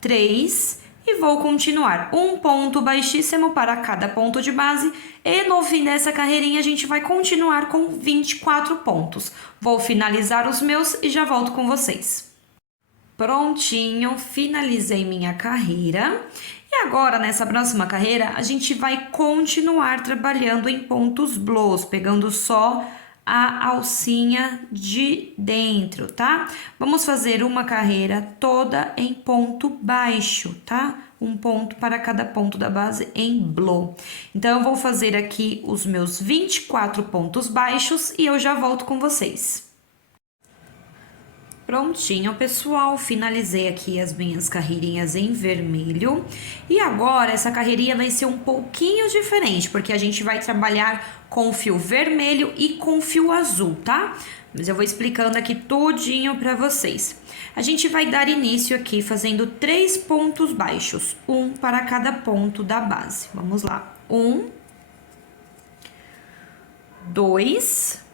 3 e vou continuar. Um ponto baixíssimo para cada ponto de base e no fim dessa carreirinha a gente vai continuar com 24 pontos. Vou finalizar os meus e já volto com vocês. Prontinho, finalizei minha carreira. E agora, nessa próxima carreira, a gente vai continuar trabalhando em pontos blows, pegando só a alcinha de dentro, tá? Vamos fazer uma carreira toda em ponto baixo, tá? Um ponto para cada ponto da base em blow. Então, eu vou fazer aqui os meus 24 pontos baixos e eu já volto com vocês. Prontinho, pessoal, finalizei aqui as minhas carreirinhas em vermelho. E agora, essa carreirinha vai ser um pouquinho diferente, porque a gente vai trabalhar com fio vermelho e com fio azul, tá? Mas eu vou explicando aqui tudinho pra vocês. A gente vai dar início aqui fazendo 3 pontos baixos, um para cada ponto da base. Vamos lá. 1, 2,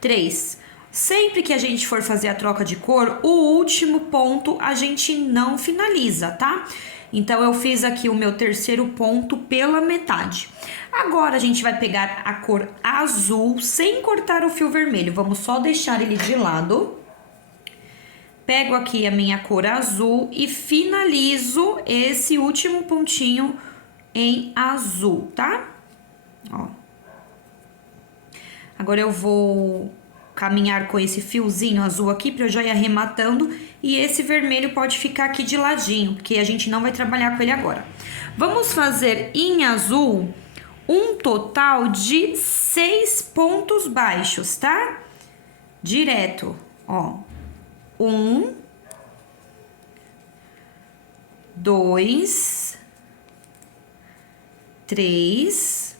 3. Sempre que a gente for fazer a troca de cor, o último ponto a gente não finaliza, tá? Então, eu fiz aqui o meu terceiro ponto pela metade. Agora, a gente vai pegar a cor azul sem cortar o fio vermelho. Vamos só deixar ele de lado. Pego aqui a minha cor azul e finalizo esse último pontinho em azul, tá? Ó. Agora, eu vou caminhar com esse fiozinho azul aqui para eu já ir arrematando e esse vermelho pode ficar aqui de ladinho, porque a gente não vai trabalhar com ele agora. Vamos fazer em azul um total de 6 pontos baixos, tá? Direto, ó. 1, 2, 3,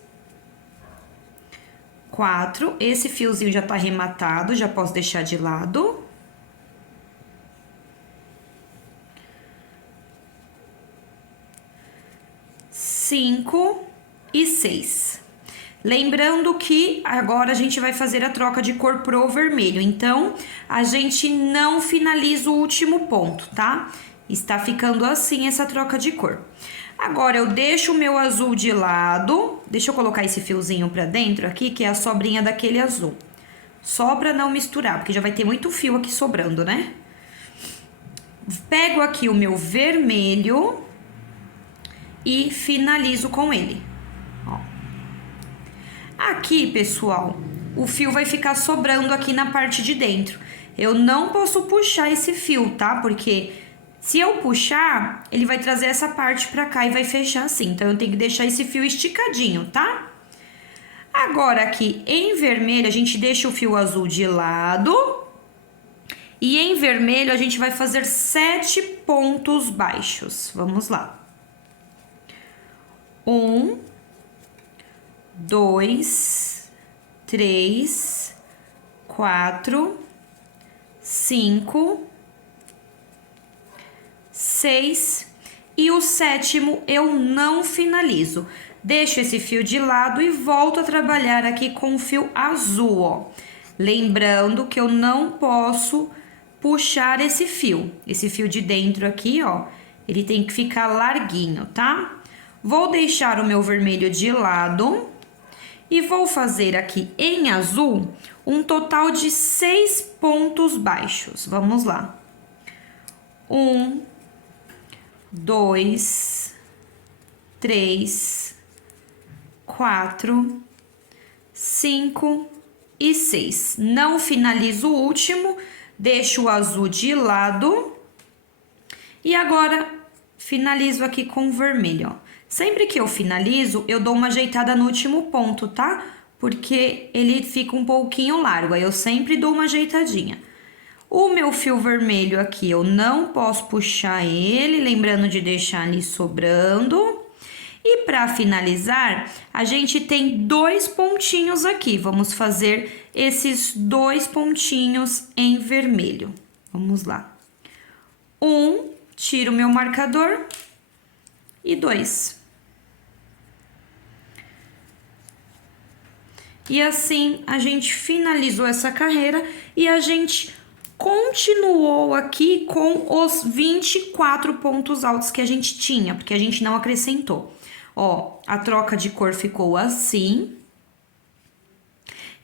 4, esse fiozinho já tá arrematado, já posso deixar de lado. 5 e 6. Lembrando que agora a gente vai fazer a troca de cor pro vermelho, então a gente não finaliza o último ponto, tá? Está ficando assim essa troca de cor. Agora, eu deixo o meu azul de lado. Deixa eu colocar esse fiozinho pra dentro aqui, que é a sobrinha daquele azul. Só pra não misturar, porque já vai ter muito fio aqui sobrando, né? Pego aqui o meu vermelho e finalizo com ele. Ó. Aqui, pessoal, o fio vai ficar sobrando aqui na parte de dentro. Eu não posso puxar esse fio, tá? Porque se eu puxar, ele vai trazer essa parte pra cá e vai fechar assim. Então, eu tenho que deixar esse fio esticadinho, tá? Agora, aqui em vermelho, a gente deixa o fio azul de lado E em vermelho, a gente vai fazer 7 pontos baixos. Vamos lá. 1, 2, 3, 4, 5, 6 e o sétimo eu não finalizo. Deixo esse fio de lado e volto a trabalhar aqui com o fio azul, ó. Lembrando que eu não posso puxar esse fio de dentro aqui, ó, ele tem que ficar larguinho, tá? Vou deixar o meu vermelho de lado e vou fazer aqui em azul um total de 6 pontos baixos. Vamos lá. 1, 2, 3, 4, 5 e 6. Não finalizo o último, deixo o azul de lado e agora finalizo aqui com o vermelho, ó. Sempre que eu finalizo, eu dou uma ajeitada no último ponto, tá? Porque ele fica um pouquinho largo, aí eu sempre dou uma ajeitadinha. O meu fio vermelho aqui, eu não posso puxar ele, lembrando de deixar ali sobrando. E para finalizar, a gente tem 2 pontinhos aqui. Vamos fazer esses 2 pontinhos em vermelho. Vamos lá. 1, tiro o meu marcador e 2. E assim a gente finalizou essa carreira e a gente continuou aqui com os 24 pontos altos que a gente tinha, porque a gente não acrescentou. Ó, a troca de cor ficou assim.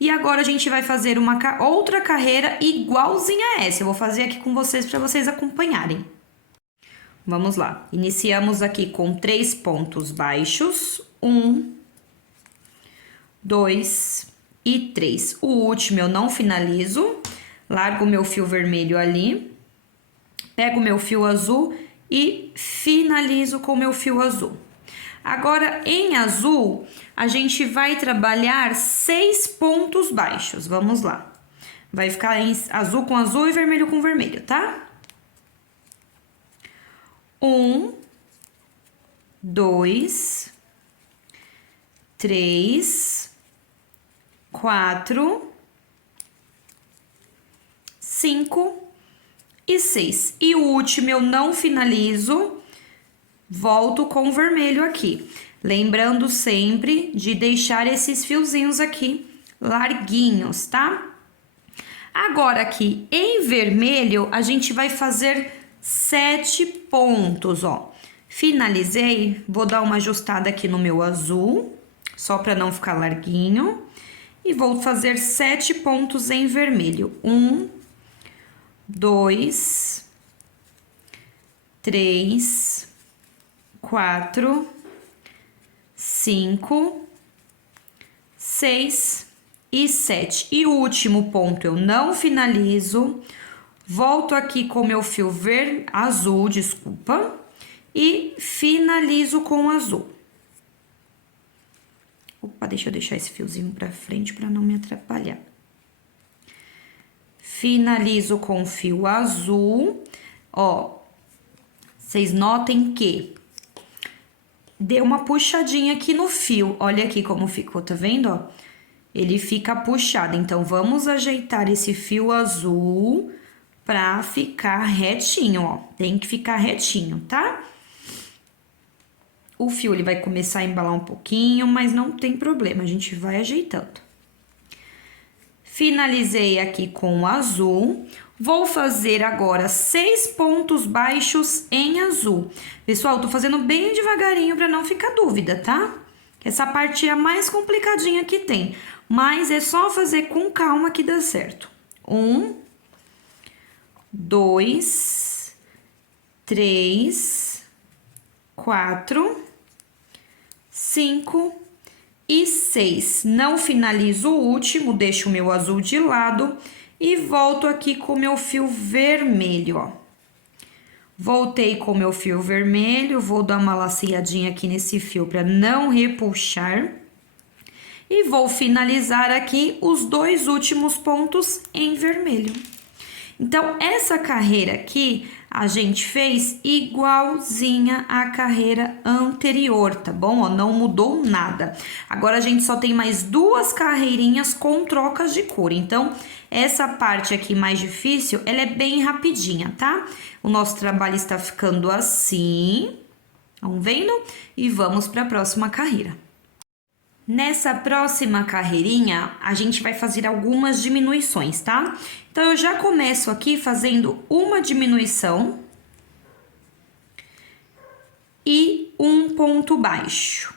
E agora a gente vai fazer uma outra carreira igualzinha a essa. Eu vou fazer aqui com vocês para vocês acompanharem. Vamos lá. Iniciamos aqui com 3 pontos baixos. 1, 2 e 3. O último eu não finalizo. Largo o meu fio vermelho ali. Pego o meu fio azul e finalizo com o meu fio azul. Agora, em azul, a gente vai trabalhar 6 pontos baixos. Vamos lá. Vai ficar em azul com azul e vermelho com vermelho, tá? 1, 2, 3, 4, 5 e 6. E o último eu não finalizo. Volto com o vermelho aqui, lembrando sempre de deixar esses fiozinhos aqui larguinhos, tá? Agora aqui em vermelho, a gente vai fazer 7 pontos, ó. Finalizei, vou dar uma ajustada aqui no meu azul, só para não ficar larguinho. E vou fazer 7 pontos em vermelho. 1, 2, 3, 4, 5, 6 e 7. E o último ponto eu não finalizo. Volto aqui com meu fio azul, desculpa, e finalizo com azul. Opa, deixa eu deixar esse fiozinho pra frente para não me atrapalhar. Finalizo com o fio azul, ó. Vocês notem que deu uma puxadinha aqui no fio. Olha aqui como ficou, tá vendo, ó? Ele fica puxado. Então, vamos ajeitar esse fio azul pra ficar retinho, ó. Tem que ficar retinho, tá? O fio, ele vai começar a embalar um pouquinho, mas não tem problema, a gente vai ajeitando. Finalizei aqui com o azul. Vou fazer agora 6 pontos baixos em azul. Pessoal, tô fazendo bem devagarinho para não ficar dúvida, tá? Essa parte é a mais complicadinha que tem, mas é só fazer com calma que dá certo. 1, 2, 3, 4, 5 e 6. Não finalizo o último, deixo o meu azul de lado e volto aqui com o meu fio vermelho, ó. Voltei com o meu fio vermelho, vou dar uma laceadinha aqui nesse fio para não repuxar. E vou finalizar aqui os 2 últimos pontos em vermelho. Então, essa carreira aqui a gente fez igualzinha à carreira anterior, tá bom? Ó, não mudou nada. Agora, a gente só tem mais 2 carreirinhas com trocas de cor. Então, essa parte aqui mais difícil, ela é bem rapidinha, tá? O nosso trabalho está ficando assim. Vão vendo? E vamos para a próxima carreira. Nessa próxima carreirinha, a gente vai fazer algumas diminuições, tá? Então, eu já começo aqui fazendo uma diminuição e um ponto baixo.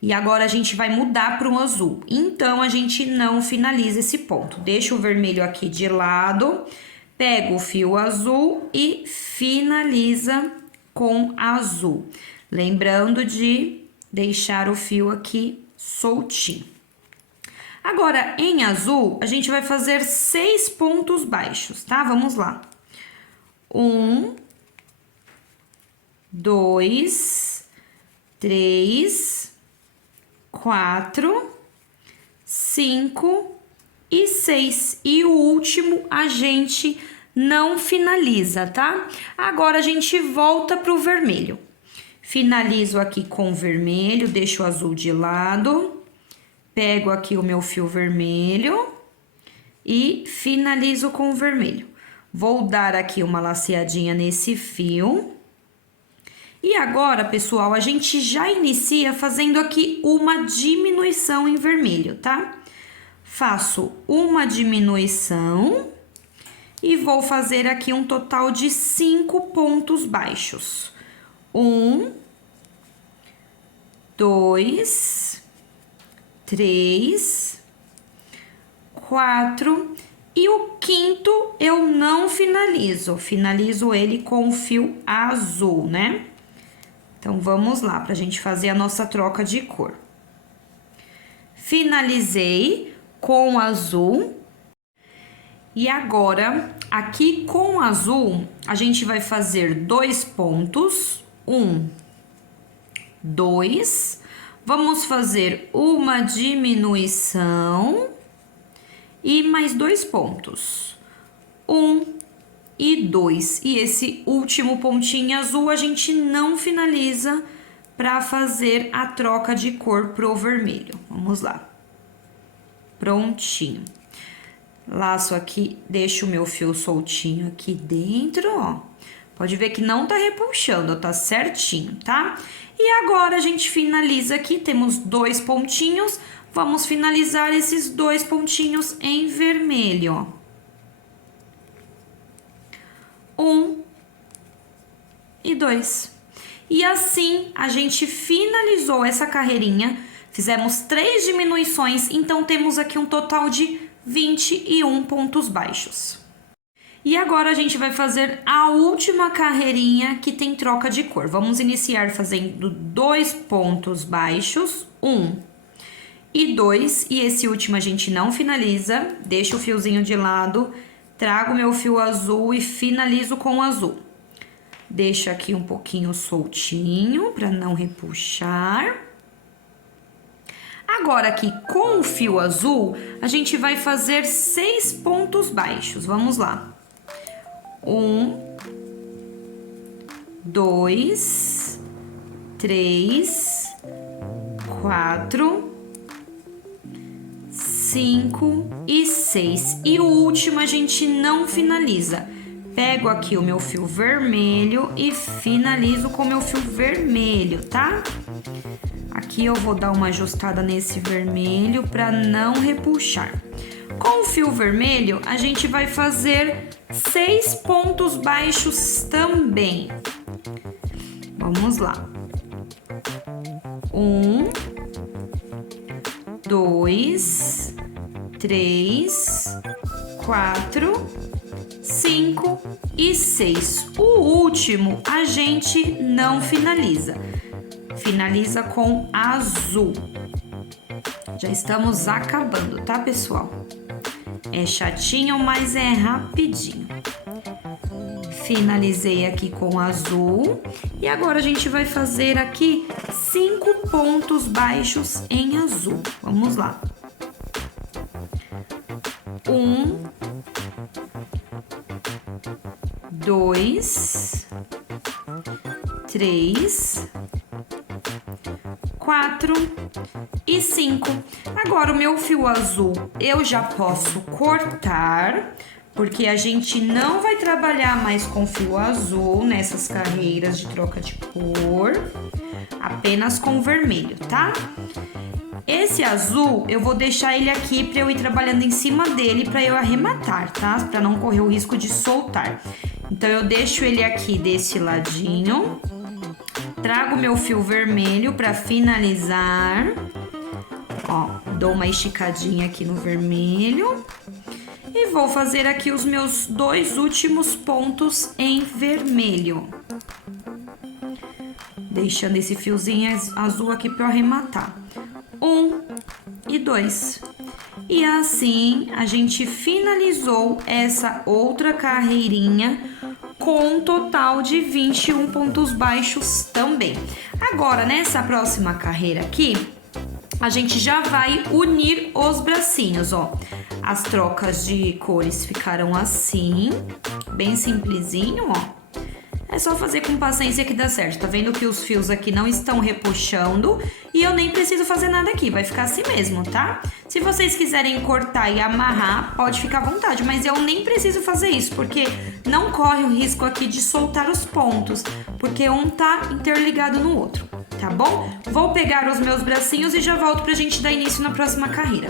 E agora, a gente vai mudar para um azul. Então, a gente não finaliza esse ponto. Deixa o vermelho aqui de lado, pega o fio azul e finaliza com azul. Lembrando de deixar o fio aqui soltinho. Agora, em azul, a gente vai fazer 6 pontos baixos, tá? Vamos lá. 1, 2, 3, 4, 5 e 6. E o último a gente não finaliza, tá? Agora, a gente volta pro vermelho. Finalizo aqui com o vermelho, deixo o azul de lado, pego aqui o meu fio vermelho e finalizo com o vermelho. Vou dar aqui uma laceadinha nesse fio. E agora, pessoal, a gente já inicia fazendo aqui uma diminuição em vermelho, tá? Faço uma diminuição e vou fazer aqui um total de 5 pontos baixos. 1, 2, 3, 4 e o quinto eu não finalizo. Finalizo ele com o fio azul, né? Então, vamos lá pra gente fazer a nossa troca de cor. Finalizei com azul. E agora, aqui com azul, a gente vai fazer 2 pontos. 1, 2, vamos fazer uma diminuição e mais 2 pontos, 1 e 2. E esse último pontinho azul a gente não finaliza para fazer a troca de cor pro vermelho. Vamos lá. Prontinho. Laço aqui, deixo o meu fio soltinho aqui dentro, ó. Pode ver que não tá repuxando, tá certinho, tá? E agora, a gente finaliza aqui, temos 2 pontinhos. Vamos finalizar esses 2 pontinhos em vermelho, ó. 1 e 2. E assim, a gente finalizou essa carreirinha. Fizemos 3 diminuições, então temos aqui um total de 21 pontos baixos. E agora, a gente vai fazer a última carreirinha que tem troca de cor. Vamos iniciar fazendo 2 pontos baixos, 1 e 2. E esse último a gente não finaliza. Deixa o fiozinho de lado, trago meu fio azul e finalizo com o azul. Deixo aqui um pouquinho soltinho para não repuxar. Agora, aqui com o fio azul, a gente vai fazer 6 pontos baixos. Vamos lá. 1, 2, 3, 4, 5 e 6. E o último a gente não finaliza. Pego aqui o meu fio vermelho e finalizo com o meu fio vermelho, tá? Aqui eu vou dar uma ajustada nesse vermelho para não repuxar. Com o fio vermelho, a gente vai fazer 6 pontos baixos também. Vamos lá. 1, 2, 3, 4, 5 e 6. O último a gente não finaliza. Finaliza com azul. Já estamos acabando, tá, pessoal? É chatinho, mas é rapidinho. Finalizei aqui com azul. E agora a gente vai fazer aqui 5 pontos baixos em azul. Vamos lá. 1, 2, 3, 4 e 5. Agora, o meu fio azul eu já posso cortar, porque a gente não vai trabalhar mais com fio azul nessas carreiras de troca de cor, apenas com vermelho, tá? Esse azul, eu vou deixar ele aqui para eu ir trabalhando em cima dele para eu arrematar, tá? Para não correr o risco de soltar. Então, eu deixo ele aqui desse ladinho. Trago meu fio vermelho para finalizar. Ó, dou uma esticadinha aqui no vermelho. E vou fazer aqui os meus 2 últimos pontos em vermelho. Deixando esse fiozinho azul aqui para eu arrematar. 1 e 2. E assim a gente finalizou essa outra carreirinha com um total de 21 pontos baixos também. Agora, nessa próxima carreira aqui, a gente já vai unir os bracinhos, ó. As trocas de cores ficaram assim, bem simplesinho, ó. É só fazer com paciência que dá certo. Tá vendo que os fios aqui não estão repuxando e eu nem preciso fazer nada aqui, vai ficar assim mesmo, tá? Se vocês quiserem cortar e amarrar, pode ficar à vontade, mas eu nem preciso fazer isso, porque não corre o risco aqui de soltar os pontos, porque um tá interligado no outro, tá bom? Vou pegar os meus bracinhos e já volto pra gente dar início na próxima carreira.